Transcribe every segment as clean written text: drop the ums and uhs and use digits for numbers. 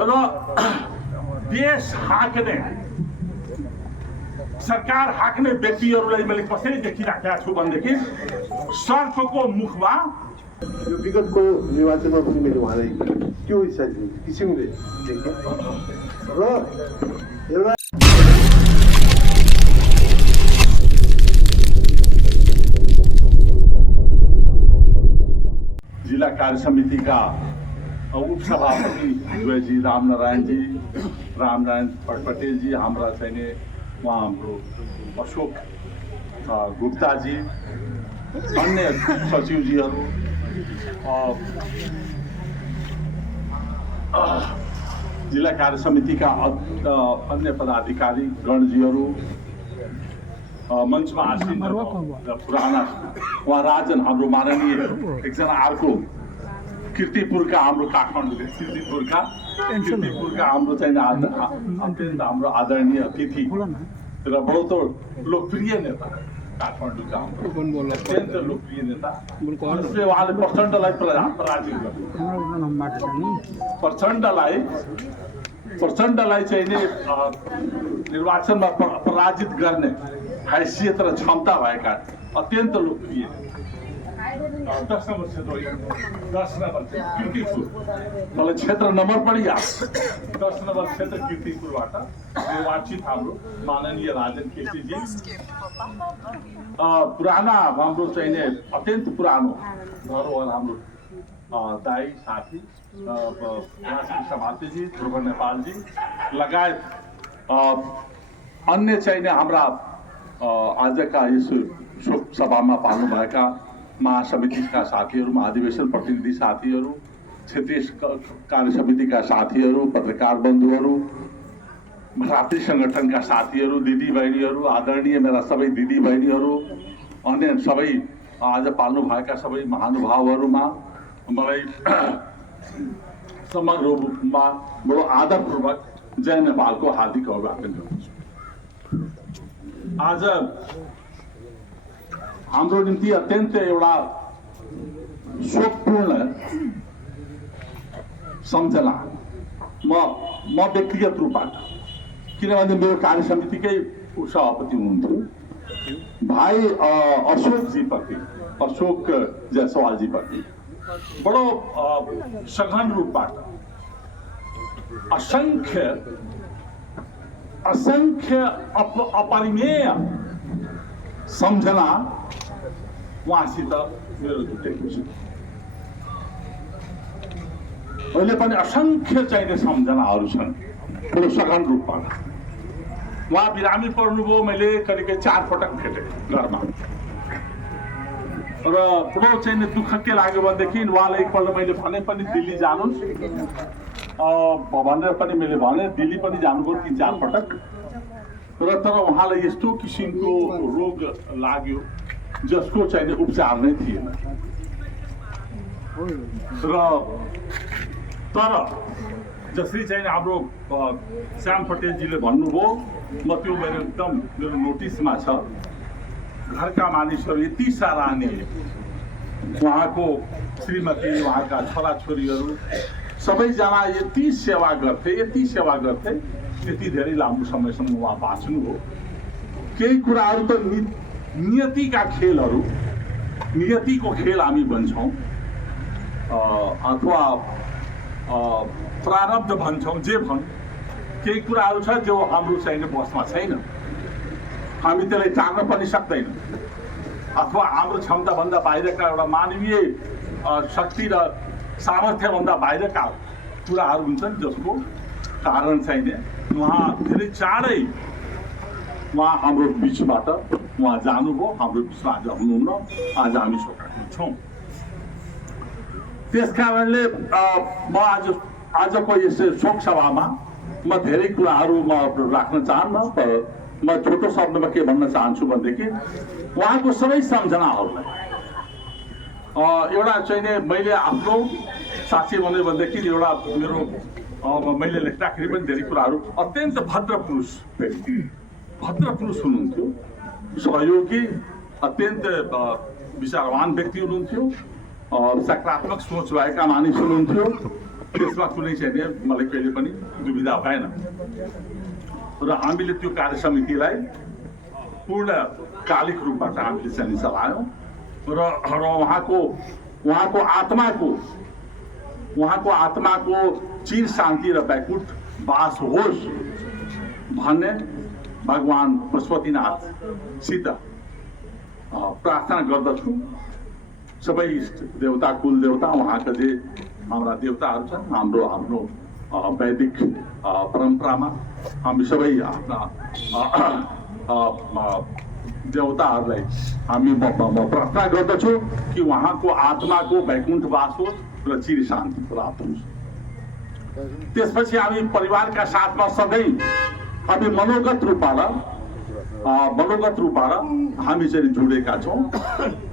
र देश हाँक्ने सरकार हाँक्ने व्यक्तिहरूलाई मैले कसरी देखिराखेका छु भनेदेखि सर्पको मुखमा यो विगतको निर्वाचनमा पनि मैले उहाँलाई त्यो किसिमले देखेँ र एउटा जिला कार्य समिति का उपसभापति जी रामनारायण पटेल जी हाम्रा चाहिने वहाँ हाम्रो अशोक गुप्ता जी अन्य सचिवजीहरू जिला कार्य समिति का अन्य पदाधिकारी गणजीहरू मंचमा आसीन पुराना वहाँ राजन हाम्रो माननीय एकजना अर्को कीर्तिपुरका हाम्रो काठमाडौँ कीर्तिपुरका हाम्रो चाहिँ अत्यन्त हाम्रो आदरणीय अतिथि र बहुत लोकप्रिय नेता काठमाडौँका हाम्रो अत्यन्त लोकप्रिय नेता उसले उहाँले प्रचण्डलाई पराजित गर्नु प्रचण्डलाई चाहिँ निर्वाचनमा पराजित गर्ने हैसियत र क्षमता भएका अत्यन्त लोकप्रिय 10 नंबर क्षेत्र कीर्तिपुर मलाई क्षेत्र नम्बर पनि याद 10 नंबर क्षेत्र कीर्तिपुरबाट निर्वाचित हाम्रो माननीय राजन केसीजी पुराना हाम्रो चाहिँ अत्यन्त पुरानो धरोहर हाम्रो दाई साथी समातेजी ध्रुव नेपालजी लगायत अन्य चाहिँ हाम्रा आजका यस शोक सभामा पाल्नुभएका महासमितिका साथीहरू महाधिवेशन प्रतिनिधि साथीहरू क्षेत्रीय कार्य समितिका साथीहरू पत्रकार बन्धुहरू छात्री सङ्गठनका साथीहरू दिदी बहिनीहरू आदरणीय मेरा सबै दिदी बहिनीहरू अन्य सबै आज पाल्नुभएका सबै महानुभावहरूमा मलाई समग्र रूपमा बडो आदरपूर्वक जय नेपालको हार्दिक अभिवादन गर्दछु। आज हाम्रो निम्ति अत्यन्त एउटा शोकपूर्ण सम्झना म व्यक्तिगत रूपबाट किनभने मेरो कार्य समितिकै उपसभापति हुनुहुन्थ्यो भाइ अशोक जायसवालजी प्रति बडो सघन रूपबाट असंख्य अपरिमेय सम्झना उहाँसित मेरो जुटेको छ। अहिले पनि असंख्य चाहिने सम्झनाहरू छन् बडो सघन रूपबाट। उहाँ बिरामी पर्नुभयो, मैले करिब 4 पटक भेटेँ घरमा र बडो चाहिँ दुःख के लाग्यो भनेदेखि उहाँलाई एकपल्ट मैले भने पनि दिल्ली जानुहोस् भनेर पनि मैले भने दिल्ली पनि जानुभयो 3-4 पटक र तर उहाँलाई यस्तो किसिमको रोग लाग्यो जसको चाहिँ उपचार नै थिएन र तर जसरी चाहिँ हाम्रो श्याम पटेलजीले भन्नुभयो म त्यो मेरो नोटिसमा छ। घरका मानिसहरू यति सराहनीय, उहाँको श्रीमती उहाँका छोराछोरीहरू सबैजना यति सेवा गर्थे त्यति धेरै लामो समयसम्म उहाँ बाँच्नुभयो। केही कुराहरू त नियतिका खेलहरू, नियतिको खेल हामी भन्छौँ अथवा प्रारब्ध भन्छौँ, जे भन् केही कुराहरू छ जो हाम्रो चाहिँ बसमा छैन, हामी त्यसलाई टार्न पनि सक्दैनौँ अथवा हाम्रो क्षमताभन्दा बाहिरका एउटा मानवीय शक्ति र सामर्थ्यभन्दा बाहिरका कुराहरू हुन्छन् जसको कारण चाहिँ उहाँ धेरै चाँडै उहाँ हाम्रो बिचबाट उहाँ जानुभयो। हाम्रो बिचमा आज हुनुहुन्न, आज हामी शोकाकुल छौँ। त्यस कारणले म आजको यस शोक सभामा म धेरै कुराहरू म राख्न चाहन्न, तर म छोटो शब्दमा के भन्न चाहन्छु भनेदेखि उहाँको सबै सम्झनाहरूलाई एउटा चाहिँ मैले आफ्नो साँच्चै भन्यो भनेदेखि एउटा मेरो मैले लेख्दाखेरि पनि धेरै कुराहरू अत्यन्त भद्र पुरुष हुनुहुन्थ्यो, सहयोगी अत्यन्त विचारवान व्यक्ति हुनुहुन्थ्यो, सकारात्मक सोच भएका मानिस हुनुहुन्थ्यो त्यसमा कुनै चाहिँ मलाई कहिले पनि दुविधा भएन र हामीले त्यो कार्य समितिलाई पूर्णकालिक रूपबाट हामीले चाहिँ चलायौँ र उहाँको आत्माको चिर शान्ति र वैकुण्ठ वास होस् भन्ने भगवान पशुपतिनाथसित प्रार्थना गर्दछु। सबै देवता कुल देवता उहाँका जे हाम्रा देवताहरू छन्, हाम्रो वैदिक परम्परामा हामी सबै आफ्ना देवताहरूलाई हामी म प्रार्थना गर्दछु कि उहाँको आत्माको वैकुण्ठ वास होस् र चिर शान्ति प्राप्त होस्। त्यसपछि हामी परिवारका साथमा सधैँ हामी मनोगत रूपबाट हामी चाहिँ जोडेका छौँ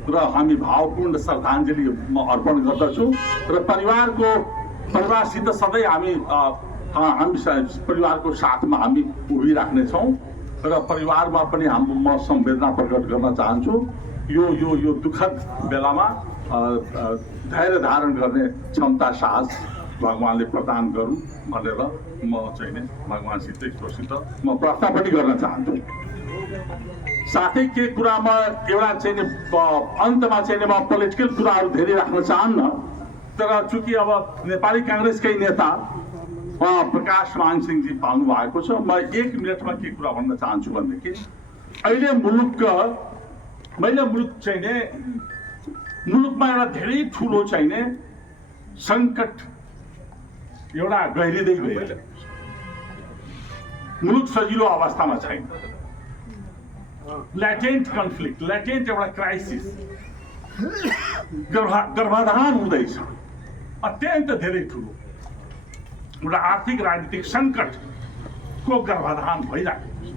र हामी भावपूर्ण श्रद्धाञ्जली अर्पण गर्दछु र परिवारसित सधैँ हामी परिवारको साथमा हामी उभिराख्नेछौँ र परिवारमा पनि म संवेदना प्रकट गर्न चाहन्छु। यो दुःखद बेलामा धैर्य धारण गर्ने क्षमता साहस भगवानले प्रदान गरून् भनेर म चाहिँ नि भगवानसित ईश्वरसित म प्रार्थना पनि गर्न चाहन्छु। साथै के कुरामा एउटा चाहिँ अन्तमा चाहिँ म पोलिटिकल कुराहरू धेरै राख्न चाहन्न, तर चूँकि अब नेपाली काङ्ग्रेसकै नेता प्रकाश मान सिंहजी पाल्नु भएको छ, म 1 मिनटमा के कुरा भन्न चाहन्छु भनेदेखि अहिले मुलुकमा एउटा धेरै ठुलो चाहिँ नि सङ्कट एउटा गहिरिँदै गइरहेको छ। मुलुक सजिलो अवस्थामा छैन। ल्याटेन्ट कन्फ्लिक्ट, ल्याटेन्ट एउटा क्राइसिस, गर्भाधान हुँदैछ, अत्यन्त धेरै ठुलो एउटा आर्थिक राजनीतिक सङ्कटको गर्भाधान भइरहेको छ।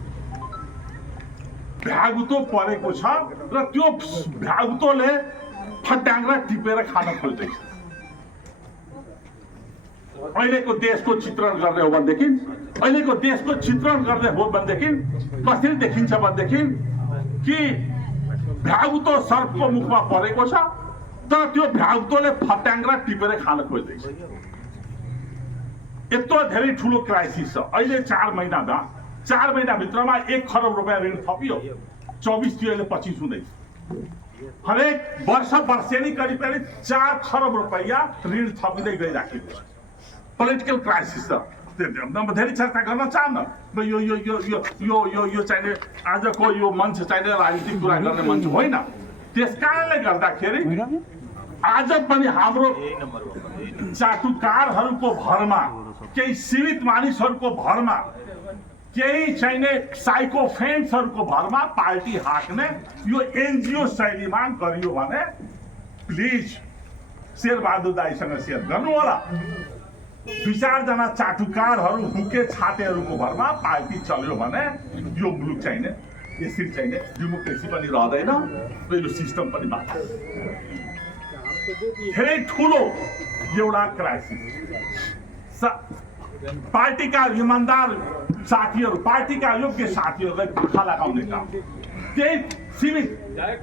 भ्यागुतो परेको छ र त्यो भ्यागुतोले फट्याङ्ग्रा टिपेर खान खोज्दैछ। अहिलेको देशको चित्रण गर्ने हो भनेदेखि कसरी देखिन्छ भनेदेखि कि भ्यागुतो सर्पको मुखमा परेको छ तर त्यो भ्यागुतोले फट्याङ्ग्रा टिपेर खान खोज्दैछ। यत्रो धेरै ठुलो क्राइसिस छ। अहिले 4 महिनाभित्रमा 1 खरब रुपियाँ ऋण थपियो, 24 थियो, अहिले 25 हुँदैछ। हरेक वर्षेनी करिब 4 खरब रुपियाँ ऋण थपिँदै गइराखेको छ। पोलिटिकल क्राइसिस छ। धेरै चर्चा गर्न चाहन्न। यो चाहिँ आजको यो मञ्च चाहिँ राजनीतिक कुरा गर्ने मञ्च होइन। त्यस कारणले गर्दाखेरि आज पनि हाम्रो चाटुकारहरूको भरमा, केही सीमित मानिसहरूको भरमा, केही चाहिने साइकोफेन्ट्सहरूको भरमा पार्टी हाँक्ने यो एनजिओ शैलीमा गरियो भने प्लिज शेरबहादुर दाईसँग सेयर गर्नु होला। 2-4 जना चाटुकारहरू हुके छातेहरूको भरमा पार्टी चल्यो भने यो मुलुक चाहिने यसरी चाहिने डेमोक्रेसी पनि रहँदैन र यो सिस्टम पनि बाँच्छ। धेरै ठुलो एउटा क्राइसिस। पार्टीका इमान्दार साथीहरू, पार्टीका योग्य साथीहरूलाई पाखा लगाउने काम। त्यही सीमित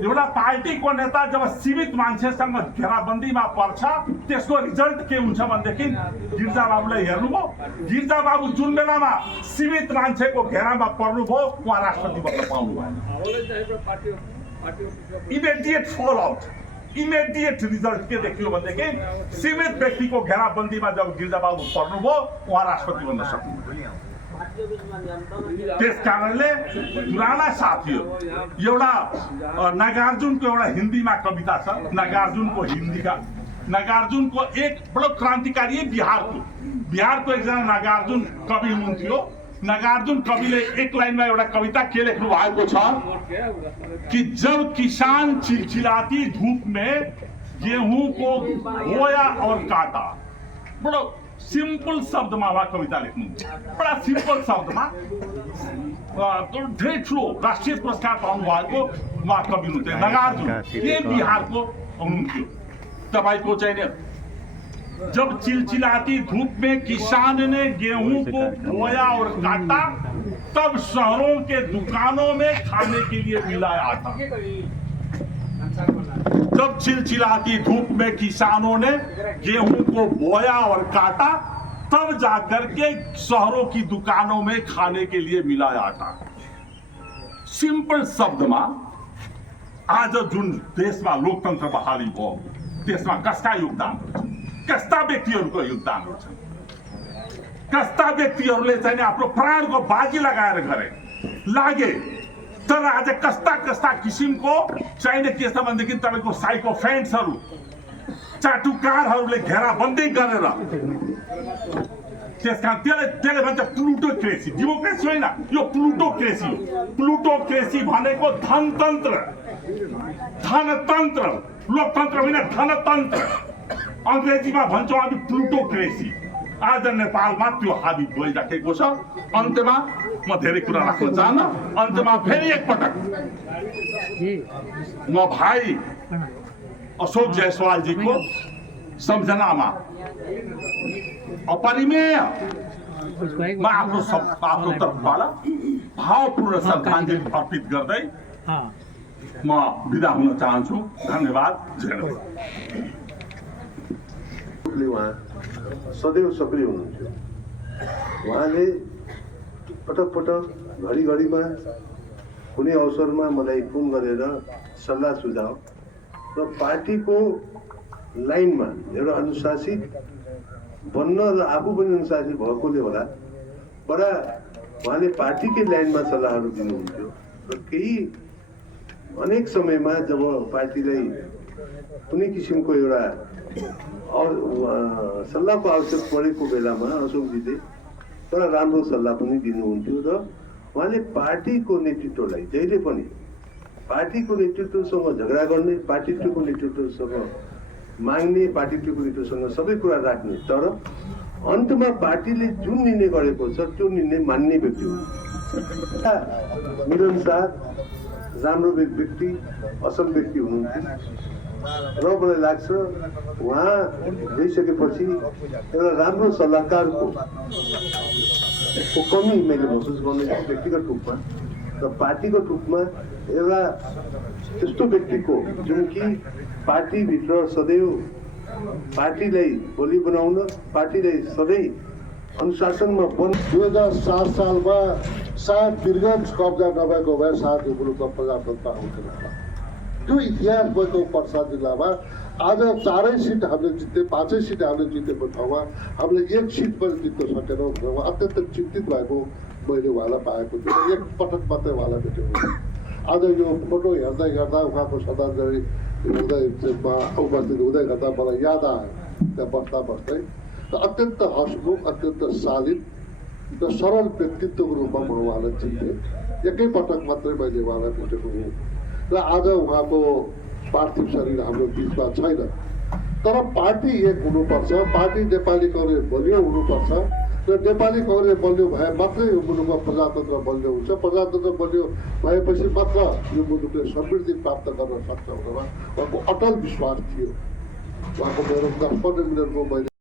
एउटा पार्टीको नेता जब सीमित मान्छेसँग घेराबन्दीमा पर्छ त्यसको रिजल्ट के हुन्छ भनेदेखि गिर्जाबाबुलाई हेर्नुभयो, गिर्जाबाबु जुन बेलामा सीमित मान्छेको घेरामा पर्नुभयो उहाँ राष्ट्रपति बन्न पाउनु भएन। इमिडिएट फल आउट, इमिडिएट रिजल्ट के देखियो भनेदेखि सीमित व्यक्तिको घेराबन्दीमा जब गिर्जाबाबु पर्नुभयो उहाँ राष्ट्रपति बन्न सक्नुभयो। त्यस कारणले पुराना साथीहरू, एउटा नागार्जुनको एउटा हिन्दीमा कविता छ, नागार्जुनको एक बडो क्रान्तिकारी बिहारको एकजना नागार्जुन कवि हुनुहुन्थ्यो। नागार्जुन कविले एक लाइनमा एउटा कविता के लेख्नु भएको छ कि जब किसान चिलचिलाती धूप में गेहूं को बोया और काटा। बडो सिंपल शब्दमा उहाँ कविता लेख्नु, बडा सिंपल शब्दमा। धेरै ठुलो राष्ट्रिय पुरस्कार पाउनु भएको उहाँ कवि हुनुहुन्थ्यो नागार्जुन। यही बिहारको हुनुहुन्थ्यो। तपाईँको चाहिँ जब चिलचिलाती धूप में किसान ने गेहूं को बोया और काटा तब शहरों के दुकानों में खाने के लिए मिला आटा। जब चिलचिलाती धूप में किसानों ने गेहूं को बोया और काटा, तब जाकर के शहरों की दुकानों में खाने के लिए मिला आटा। सिंपल शब्द में आज जुन देशमा लोकतन्त्र बहाली भयो त्यसमा कसका योगदान हुन्छ, कस्ता व्यक्तिहरूको योगदान हुन्छ, कस्ता व्यक्तिहरूले चाहिँ आफ्नो प्राणको बाजी लगाएर लागे। तर आज कस्ता कस्ता किसिमको चाहिने के छ भनेदेखि तपाईको साइकोफेन्ट्सहरू, चाटुकारहरूले घेराबन्दी गरेर त्यसकारण त्यसले भन्छ प्लुटोक्रेसी। डेमोक्रेसी होइन, यो प्लुटोक्रेसी हो। प्लुटोक्रेसी भनेको धनतन्त्र, धनतन्त्र, लोकतन्त्र होइन, धनतन्त्र। अंग्रेजीमा भन्छौँ हामी प्लुटोक्रेसी। आज नेपालमा त्यो हाबी भइराखेको छ। अन्त्यमा म धेरै कुरा राख्न चाहन्न। अन्त्यमा फेरि एकपटक म भाइ अशोक जायसवालजीको सम्झनामा अपरिमेय आफ्नो तर्फबाट भावपूर्ण श्रद्धाञ्जली अर्पित गर्दै म बिदा हुन चाहन्छु। धन्यवाद। उहाँ सदैव सक्रिय हुनुहुन्थ्यो। उहाँले पटक पटक घडीघडीमा कुनै अवसरमा मलाई फोन गरेर सल्लाह सुझाव र पार्टीको लाइनमा एउटा अनुशासित बन्न र आफू पनि अनुशासित भएकोले होला बडा उहाँले पार्टीकै लाइनमा सल्लाहहरू दिनुहुन्थ्यो। र केही अनेक समयमा जब पार्टीलाई कुनै किसिमको एउटा सल्लाहको आवश्यक परेको बेलामा अशोकजीले बडा राम्रो सल्लाह पनि दिनुहुन्थ्यो। र उहाँले पार्टीको नेतृत्वलाई जहिले पनि पार्टीको नेतृत्वसँग झगडा गर्ने, पार्टीको नेतृत्वसँग माग्ने, पार्टीको नेतृत्वसँग सबै कुरा राख्ने, तर अन्तमा पार्टीले जुन निर्णय गरेको छ त्यो निर्णय मान्ने व्यक्ति हुनुहुन्छ। मिलनसार, राम्रो व्यक्ति, असल व्यक्ति हुनुहुन्थ्यो। र मलाई लाग्छ उहाँ गइसकेपछि एउटा राम्रो सल्लाहकारको कमी मैले महसुस गर्ने व्यक्तिगत रूपमा र पार्टीगत रूपमा एउटा त्यस्तो व्यक्तिको जुन कि पार्टीभित्र सदैव पार्टीलाई बलियो बनाउन, पार्टीलाई सधैँ अनुशासनमा 2007 सालमा सायद वीरगन्ज कब्जा नभएको भए सायद यो मुलुकमा प्रजातन्त्र आउँथेन। त्यो इतिहास भएको पर्सा जिल्लामा आज 4 सिट हामीले जिते, 5 सिट हामीले जितेको ठाउँमा हामीले 1 सिट पनि जित्न सकेनौँ भनेर अत्यन्त चिन्तित भएको मैले उहाँलाई पाएको छु। एक पटक मात्रै उहाँलाई भेटेको। आज यो फोटो हेर्दै गर्दा उहाँको श्रद्धाञ्जली उपस्थित हुँदै गर्दा मलाई याद आयो त्यहाँ बस्दै र अत्यन्त हँसमुख, अत्यन्त शालीन र सरल व्यक्तित्वको रूपमा म उहाँलाई चिन्थेँ। एकै पटक मात्रै मैले उहाँलाई भेटेको हुँ र आज उहाँको पार्थिव शरीर हाम्रो बिचमा छैन। तर पार्टी एक हुनुपर्छ, पार्टी नेपाली कांग्रेस बलियो हुनुपर्छ र नेपाली कांग्रेस बलियो भए मात्रै यो मुलुकमा प्रजातन्त्र बलियो हुन्छ। प्रजातन्त्र बलियो भएपछि मात्र यो मुलुकले समृद्धि प्राप्त गर्न सक्छ भनेर उहाँको अटल विश्वास थियो। उहाँको मेरो 10-15 मिनटको मैले